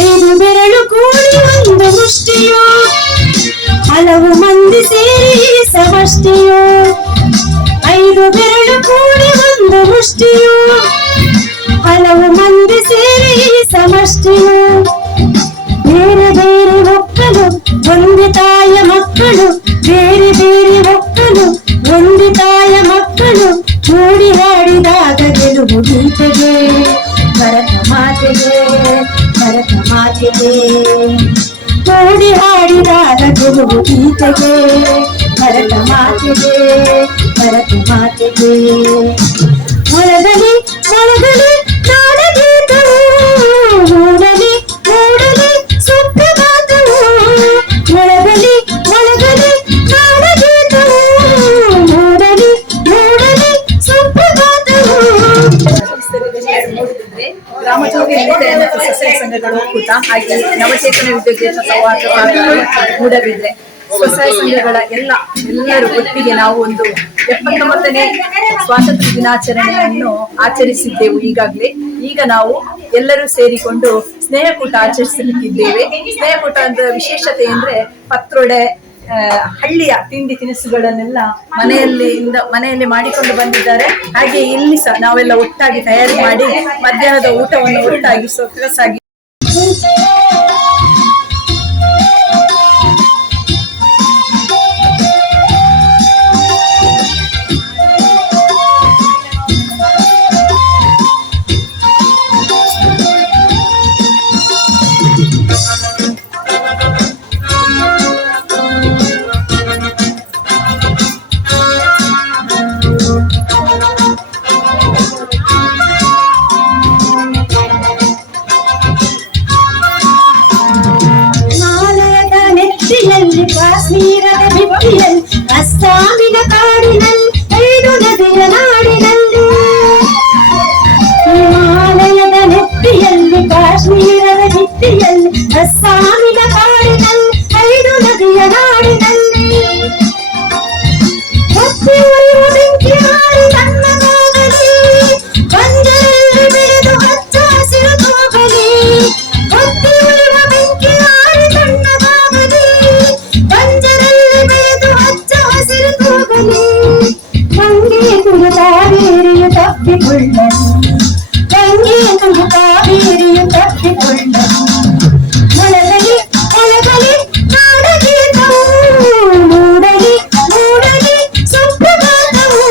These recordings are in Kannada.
ಐದು ಬೆರಳು ಕೂಡಿ ಒಂದು ಮುಷ್ಟಿಯೋ, ಹಲವು ಮಂದಿ ಸೇರಿ ಸಮಷ್ಟಿಯೋ. ಐದು ಬೆರಳು ಕೂಡಿ ಒಂದು ಮುಷ್ಟಿಯೋ, ಹಲವು ಮಂದಿ ಸೇರಿ ಸಮಷ್ಟಿಯೋ. ಬೇರೆ ಬೇರೆ ಒಕ್ಕಲು ಒಂದೇ ತಾಯ ಮಕ್ಕಳು, ಬೇರೆ ಬೇರೆ ಒಕ್ಕಲು ಒಂದೇ ತಾಯ ಮಕ್ಕಳು, ಕೂಡಿ ಹಾಡಿದಾಗ ಗೆಲುವು ಗೀತೆಗೆ, ಭರತ ಮಾತೆಗೆ, ಭರತ ಮಾತೆಗೆ. ಕೂಡಿ ಹಾಡಿದಾಗ ಗೆಲುವು ಗೀತೆಗೆ, ಭರತ ಮಾತೆಗೆ, ಭರತ ಮಾತೆಗೆ. ಮೊಳಗಲಿ ಮೊಳಗಲಿ ನಾಡಗೀತವು, ಮೂಡಲಿ ಮೂಡಲಿ ಸುಪ್ರಭಾತವು. ಮೊಳಗಲಿ ಮೊಳಗಲಿ ನಾಡಗೀತವು, ಮೂಡಲಿ ಮೂಡಲಿ ಸುಪ್ರಭಾತವು. ಗ್ರಾಮೋದ್ಯೋಗಿ ಮತ್ತು ಸ್ವಸಹಾಯ ಸಂಘಗಳ ಒಕ್ಕೂಟ ಹಾಗೆ ನವಚೇತನ ವಿದ್ಯೋದ್ದೇಶ ಸೌಹಾರ್ದ ಮೂಡಬಿದ್ರೆ ಸ್ವಸಹಾಯ ಸಂಘಗಳ ಎಲ್ಲರೂ ಒಟ್ಟಿಗೆ ನಾವು ಒಂದು 79ನೇ ಸ್ವಾತಂತ್ರ್ಯ ದಿನಾಚರಣೆಯನ್ನು ಆಚರಿಸಿದ್ದೆವು ಈಗಾಗಲೇ. ಈಗ ನಾವು ಎಲ್ಲರೂ ಸೇರಿಕೊಂಡು ಸ್ನೇಹಕೂಟ ಆಚರಿಸಲಿಕ್ಕಿದ್ದೇವೆ. ಸ್ನೇಹಕೂಟದ ವಿಶೇಷತೆ ಅಂದ್ರೆ ಪತ್ರೊಡೆ, ಹಳ್ಳಿಯ ತಿಂಡಿ ತಿನಿಸುಗಳನ್ನೆಲ್ಲ ಮನೆಯಲ್ಲಿ ಮಾಡಿಕೊಂಡು ಬಂದಿದ್ದಾರೆ. ಹಾಗೆ ಇಲ್ಲಿ ಸಹ ನಾವೆಲ್ಲ ಒಟ್ಟಾಗಿ ತಯಾರಿ ಮಾಡಿ ಮಧ್ಯಾಹ್ನದ ಊಟವನ್ನು ಒಟ್ಟಾಗಿ ಸೊಗಸಾಗಿ ಕಾಶ್ಮೀರದ ಭಿತ್ತಿಯಲ್ಲಿ, ಅಸ್ಸಾಮಿನ ಕಾಡಿನಲ್ಲಿ, 5 ನದಿಯ ನಾಡಿನಲ್ಲಿ. ಹಿಮಾಲಯದ ನೆತ್ತಿಯಲ್ಲಿ, ಕಾಶ್ಮೀರದ ಭಿತ್ತಿಯಲ್ಲಿ, ಅಸ್ಸಾಮಿನ ಕಾಡಿನಲ್ಲಿ, 5 ನದಿಯ ನಾಡಿನಲ್ಲಿ. ಹೊತ್ತಿ ಉರಿಯುವ ಬೆಂಕಿ ಹಾರಿ ತಣ್ಣಗಾಗಲಿ, ಬಂಜರಲ್ಲಿ ಬೆಳೆದು ಹಚ್ಚ ಹಸಿರು ತೋಗಲಿ. ಹೊತ್ತಿ ಉರಿಯುವ ಬೆಂಕಿ ಹಾರಿ ತಣ್ಣಗಾಗಲಿ, ಬಂಜರಲ್ಲಿ ಬೆಳೆದು ಹಚ್ಚ ಹಸಿರು ತೋಗಲಿ. ಗಂಗೆ ತುಳು ಕಾವೇರಿಯು ತಪ್ಪಿಕೊಳ್ಳಲಿ, ಗಂಗೆ ತುಳು ಕಾವೇರಿಯು ತಪ್ಪಿಕೊಳ್ಳಲಿ. ಮೊಳಗಲಿ ಮೊಳಗಲಿ ನಾಡಗೀತವು, ಮೂಡಲಿ ಮೂಡಲಿ ಸುಪ್ರಭಾತವು.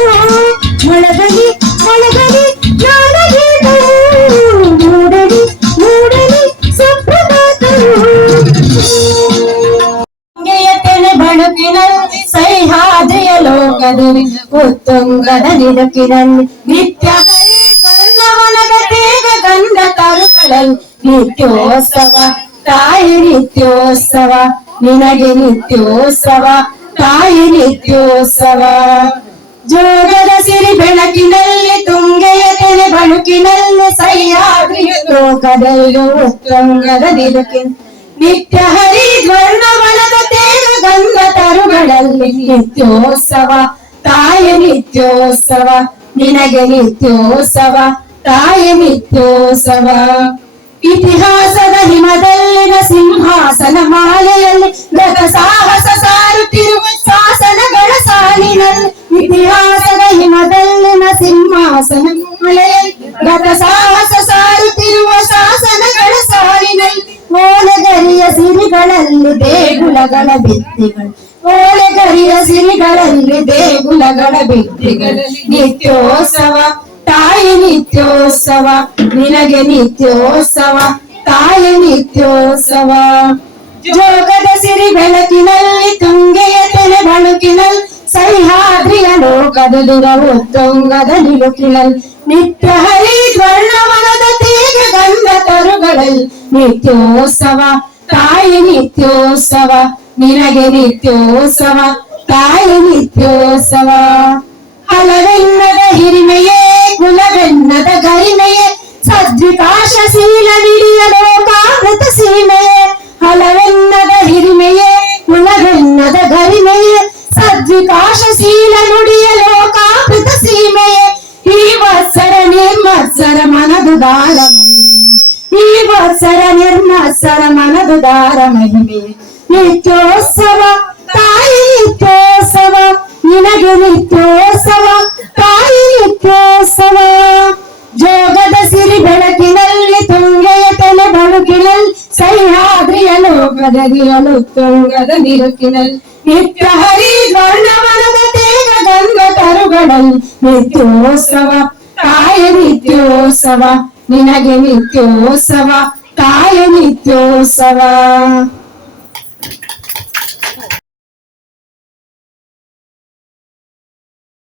ಮೊಳಗಲಿ ಮೊಳಗಲಿ ನಾಡಗೀತವು, ಮೂಡಲಿ ಮೂಡಲಿ ಸುಪ್ರಭಾತವು. ಬಳುಕಿನಲ್ಲಿ ಸಹ್ಯಾದ್ರಿಯ ಲೋಕದಲ್ಲಿ, ಉತ್ತುಂಗದ ನಿರಕಿನಲ್ಲಿ, ನಿತ್ಯ ಹರಿಕರ್ಣವನದ ತೇಗ ಗಂಧ ತರುಗಳಲ್ಲಿ. ನಿತ್ಯೋತ್ಸವ ತಾಯಿ ನಿತ್ಯೋತ್ಸವ, ನಿನಗೆ ನಿತ್ಯೋತ್ಸವ ತಾಯಿ ನಿತ್ಯೋತ್ಸವ. ಜೋಗದ ಸಿರಿ ಬೆಳಕಿನಲ್ಲಿ, ತುಂಗೆಯ ತೆನೆ ಬಳುಕಿನಲ್ಲಿ, ಸಹ್ಯಾದ್ರಿಯ ಲೋಕದಲ್ಲೂ ಉತ್ತುಂಗದ ನಿರಕಿನಲ್ಲಿ, ನಿತ್ಯ ಹರಿದ್ವರ್ಣವನದ ತೇಗ ಗಂಧ ತರುಗಳಲ್ಲಿ. ನಿತ್ಯೋತ್ಸವ ತಾಯಿ ನಿತ್ಯೋತ್ಸವ, ನಿನಗೆ ನಿತ್ಯೋತ್ಸವ ತಾಯಿ ನಿತ್ಯೋತ್ಸವ. ಇತಿಹಾಸದ ಹಿಮದಲ್ಲಿನ ಸಿಂಹಾಸನ ಮಾಲೆಯಲ್ಲಿ, ಗತ ಸಾಹಸ ಸಾರುತ್ತಿರುವ ಶಾಸನಗಳ ಸಾಲಿನಲ್ಲಿ. ಇತಿಹಾಸದ ಹಿಮದಲ್ಲಿನ ಸಿಂಹಾಸನ ಮಾಲೆಯಲ್ಲಿ, ಗತ ಸಾಹಸ ಸಾರುತ್ತಿರುವ ಶಾಸನಗಳ ಸಾಲಿನಲ್ಲಿ. ಓಲೆಗರಿಯ ಸಿರಿಗಳಲ್ಲಿ ದೇಗುಲಗಳ ಭಿತ್ತಿಗಳು, ಓಲೆಗರಿಯ ಸಿರಿಗಳಲ್ಲಿ ದೇಗುಲಗಳ ಭಿತ್ತಿಗಳು. ನಿತ್ಯೋತ್ಸವ ತಾಯಿ ನಿತ್ಯೋತ್ಸವ, ನಿನಗೆ ನಿತ್ಯೋತ್ಸವ ತಾಯಿ ನಿತ್ಯೋತ್ಸವ. ಜೋಗದ ಸಿರಿ ಬೆಳಕಿನಲ್ಲಿ, ತುಂಗೆಯ ತೆನೆ ಬಳುಕಿನಲ್ಲಿ, ಸಹ್ಯಾದ್ರಿಯ ಲೋಕದುರ ಉತ್ತುಂಗದ ನಿಲುಕಿನಲ್ಲಿ. ನಿತ್ಯ ಹರಿದ್ವರ್ಣವನದ ತೇಗ ಗಂಧ ತರುಗಳಲ್ಲಿ. ನಿತ್ಯೋತ್ಸವ ತಾಯಿ ನಿತ್ಯೋತ್ಸವ, ನಿನಗೆ ನಿತ್ಯೋತ್ಸವ ತಾಯಿ ನಿತ್ಯೋತ್ಸವ. ಹಲವೆನ್ನದ ಹಿರಿಮೆಯೇ, ಕುಲವೆನ್ನದ ಗರಿಮೆಯೇ, ಸದ್ವಿಕಾಶಶೀಲ ನಿಡಿಯ ಲೋಕಾಮೃತ ಸೀಮೆಯೇ. ಹಲವೆನ್ನದ ಹಿರಿಮೆಯೇ, ಕುಲವೆನ್ನದ ಗರಿಮೆಯೇ, ಸದ್ವಿಕಾಶಶೀಲ ನುಡಿಯ ಲೋಕಾಮೃತ ಸೀಮೆಯೇ. ಈ ವತ್ಸರ ನೇಮ ಮನದುದಾರ ಮಹಿಮೆ ಈ ವತ್ಸರ ನಿರ್ಮತ್ಸರ ಮನದುದಾರ ಮಹಿಮೆ ನಿತ್ಯೋತ್ಸವ ತಾಯಿ ನಿತ್ಯೋತ್ಸವ ನಿನಗೆ ನಿತ್ಯೋತ್ಸವ ತಾಯಿ ನಿತ್ಯೋತ್ಸವ ಜೋಗದ ಸಿರಿ ಬೆಳಕಿನಲ್ಲಿ ತುಂಗೆಯ ತಲೆ ಬಳುಕಿನಲ್ಲಿ ಸಹ್ಯಾದ್ರಿಯ ಲೋಕದಗಿಯಲು ತುಂಗದ ನಿರುಕಿನಲ್ಲಿ ನಿತ್ಯ ಹರಿ ವರ್ಣವನದ ತೇಗ ಗಂಗ ತರುಗಳಲ್ಲಿ ನಿತ್ಯೋತ್ಸವ ತಾಯ ನಿತ್ಯೋತ್ಸವ ನಿನಗೆ ನಿತ್ಯೋತ್ಸವ ತಾಯ ನಿತ್ಯೋತ್ಸವ.